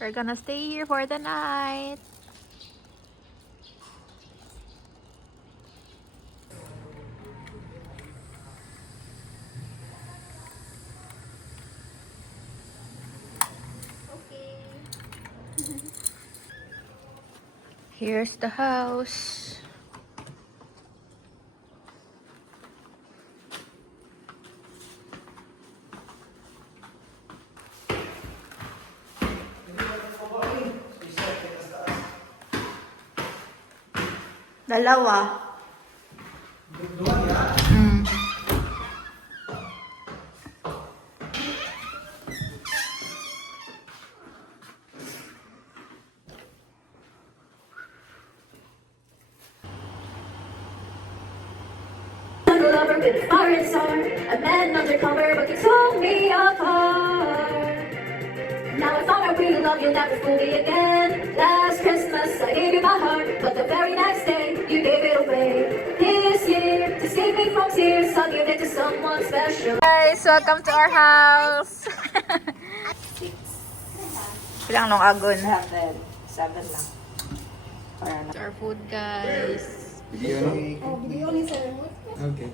We're gonna stay here for the night. Here's the house. Dalawa. Lover with fire and sword, a man undercover, but you tore me apart. Now I found out real love, you'll never fool me again. Last Christmas I gave you my heart, but the very next day you gave it away. This year, to save me from tears, I'll give it to someone special. Guys, welcome to our house. Ilang long agon? 7 lang. It's our food, guys. Video ni sir. Okay.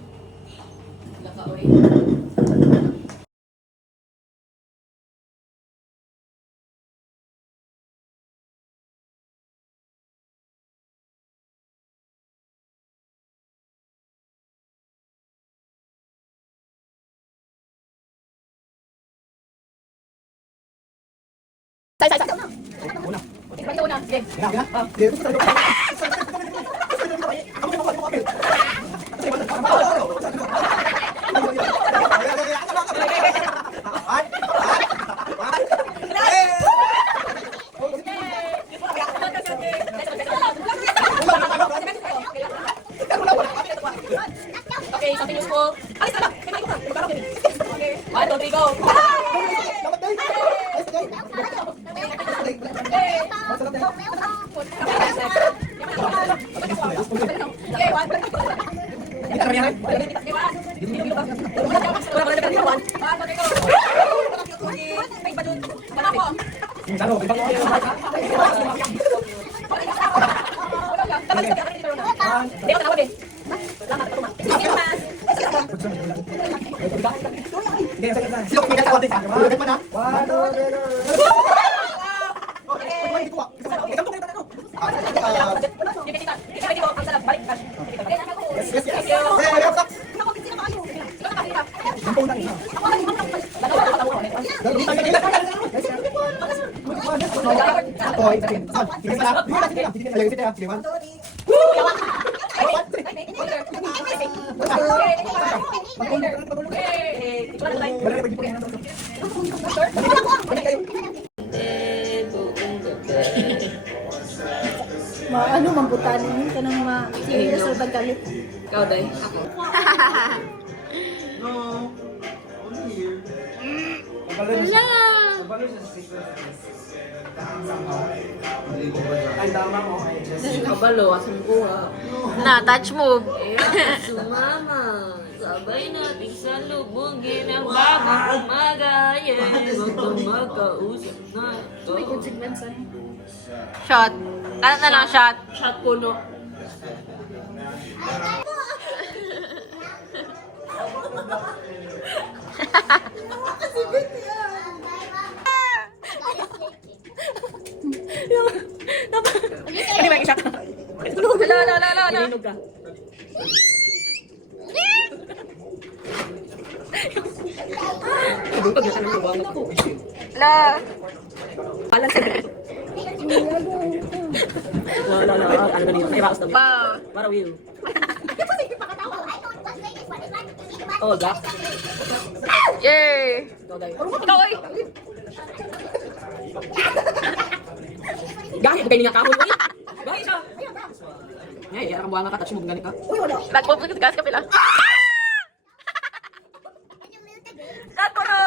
Okay, something useful. Alis na lang! Okay, 1, 2, 3, go! Ano mambutanin yun kanang serious or pagkalit. Ikaw, Day. Ako. Kabalo, asong kuha. Na, touch move. Sumama, sabay natin sa lubugin ang bagong umaga. Yes, huwag magkausap na ito. May consequence Shot. Kalat na lang shot. Shot puno. Ano ba yung shot? Ala. Ilinog ka. Ala. Palan sa Wala. Ano ganito? May raos na. Wow. Para will. Oh, black. Yay. Ikaw, Day. Ikaw, oy. Gahi, bugay niya kahon. Gahi siya. Ay, kaya kamuha nga ka, touch mo, ganit ka. Nag-open ka gas ka pila. Shot puno.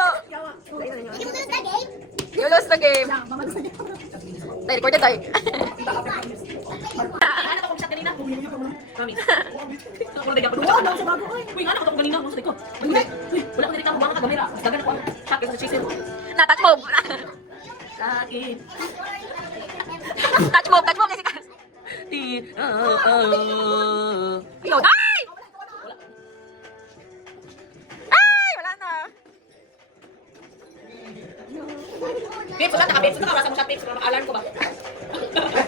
You lose the game. Tay, recorded tayo. Ano ko shot kanina? Promise. Kung hindi ka pa doon. Uy, ano ko kanina? Musta ko? Uy, wala ko dito ang buwang ka gamera. Dagan ko. Shot ka sa chaser. Na, touch move. Shot. akin. Touch move, Jessica. Reload. Ay! Ay! Wala na. Babes, wala na ka, babes. Ito ka, rasa mo siya, babes. Alarm ko ba?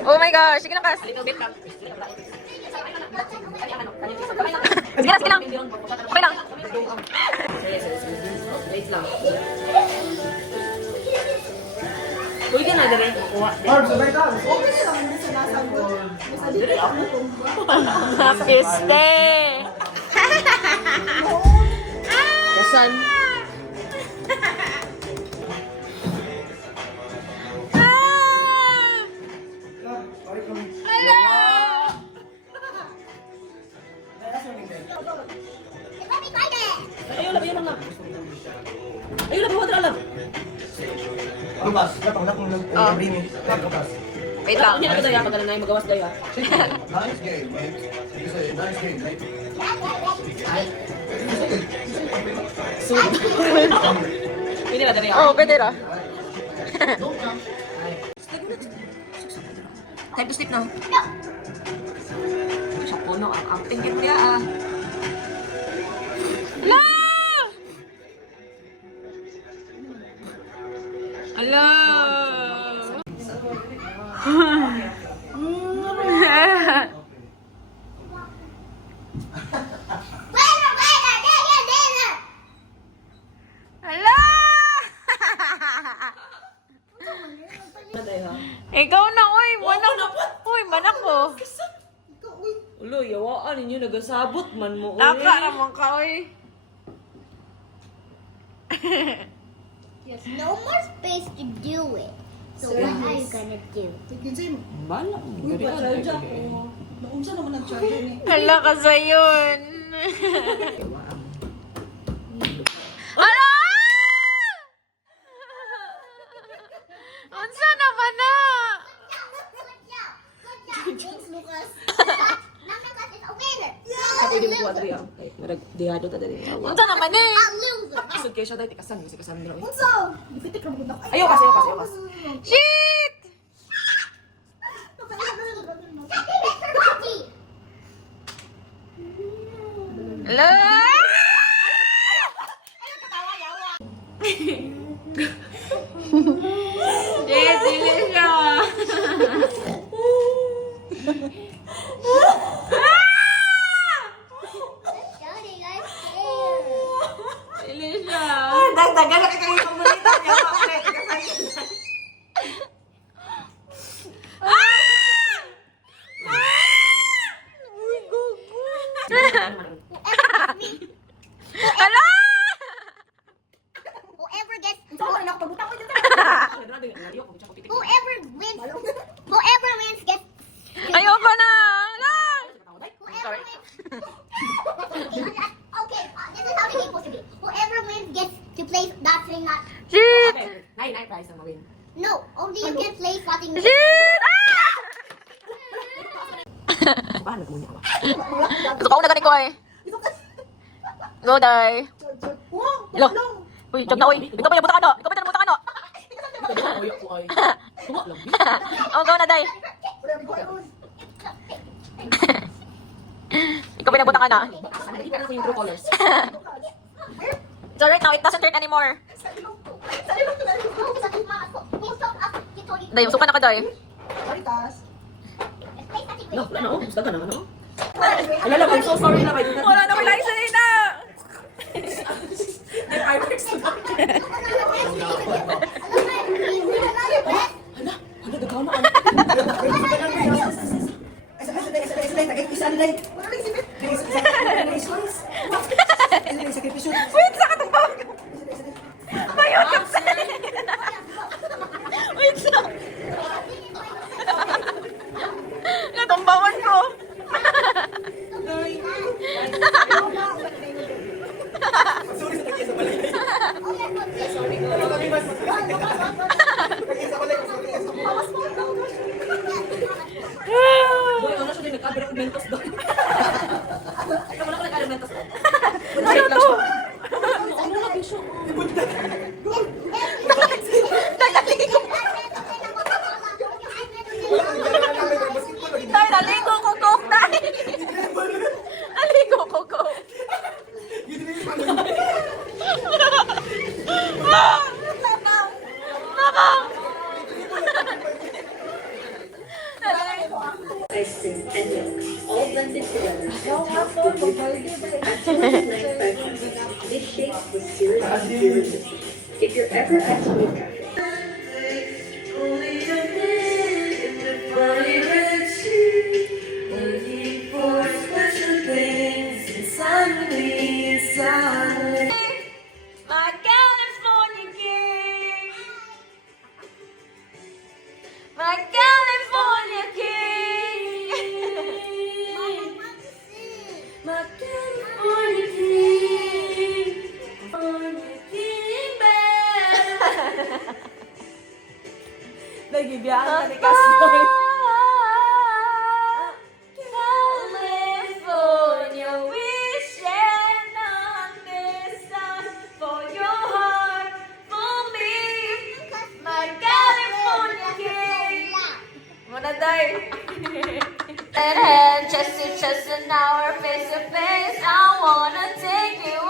Oh my gosh. Sige na, Kas. Little bit lang. Sige na, sige lang. Okay lang. Wait lang. Uy, ka na, dali. Piste. Kasan? Ayaw, labi yun lang. Ayaw, labi, huwag alam. Lukas, katulak ng nag-bring. Lukas. Wait lang. Kunya ka daya, pagkalan na yung magawas daya. Nice game, mate. You say, nice game, mate. Pwede na, dali. Oh, pwede ra. Time to sleep now. Siya puno, ang tingin niya ah. La! Ala! Ala! Ikaw na, oy! Manak! Uy, manak ko! Ulo, yawaan ninyo, nagasabot man mo. Taka naman ka, oy! There's no more space to do it. So what are you gonna do? Bala mo. Naunsa naman ang charger ni. Hala ka sa yun! Ala! Unsa naman na? Thanks, Lucas. Lucas is a winner. Ako hindi mo kuha dali ah. Dihado ta dali. Unsa naman eh? A loser. Isod kayo siya dahil tikasan. Si kasan nila. Unsa? Gipitik ra mo gud ako. Ayaw kas, ayaw kas, ayaw kas. Shit! Ala! Shit, dili siya. Dili siya. Dagdagan na kayo yung komunidad niya. Ala! Whoever gets, whoever wins gets, Ayoko na! Ala! whoever wins. Okay, this is how the game supposed to be. Whoever wins gets to play that thing. Not Shit! Nine prize ang mawin. no, only you can play swatting. Shit! Ah! Paano mo niya ba? Gusto ko na ganit ko eh. Go, die. Hello. Uy, jog na uy. Ikaw pa yung butang ano? Ikaw pa yung butang ano? Ayaw ko ay. Tunga lang. Oh, go na, die. Ikaw pa yung butang ano? Hindi ka na ko yung true colors. So right now, it doesn't hurt anymore. Day, suka na ka, die. No, wala na oh. Gusto ka naman oh. Alala, I'm so sorry na. Wala na, wala isa dito. The fireworks na ba? Ano, dagaw na Wait, sa katumbang. Bayo ka sa. Wait, sa. Natumbawan ko. Boy, ano siya din nagka-mentos doon? Ikaw wala ka nagka-mentos doon? Ano to? Ano na, bisyo? Dali ko. ice cream, and milk, all blended together and topped with whipped cream. At 295 this shake was seriously irresistible. If you're ever at Sweet Cafe, My California king. My California king. My California king. California king bell. Nagibiyahan ka ni Kasoy. California, wishing on this sun for your heart, for me, my California king. Muna day. Head, chest to chest, an hour, face to face. I wanna take you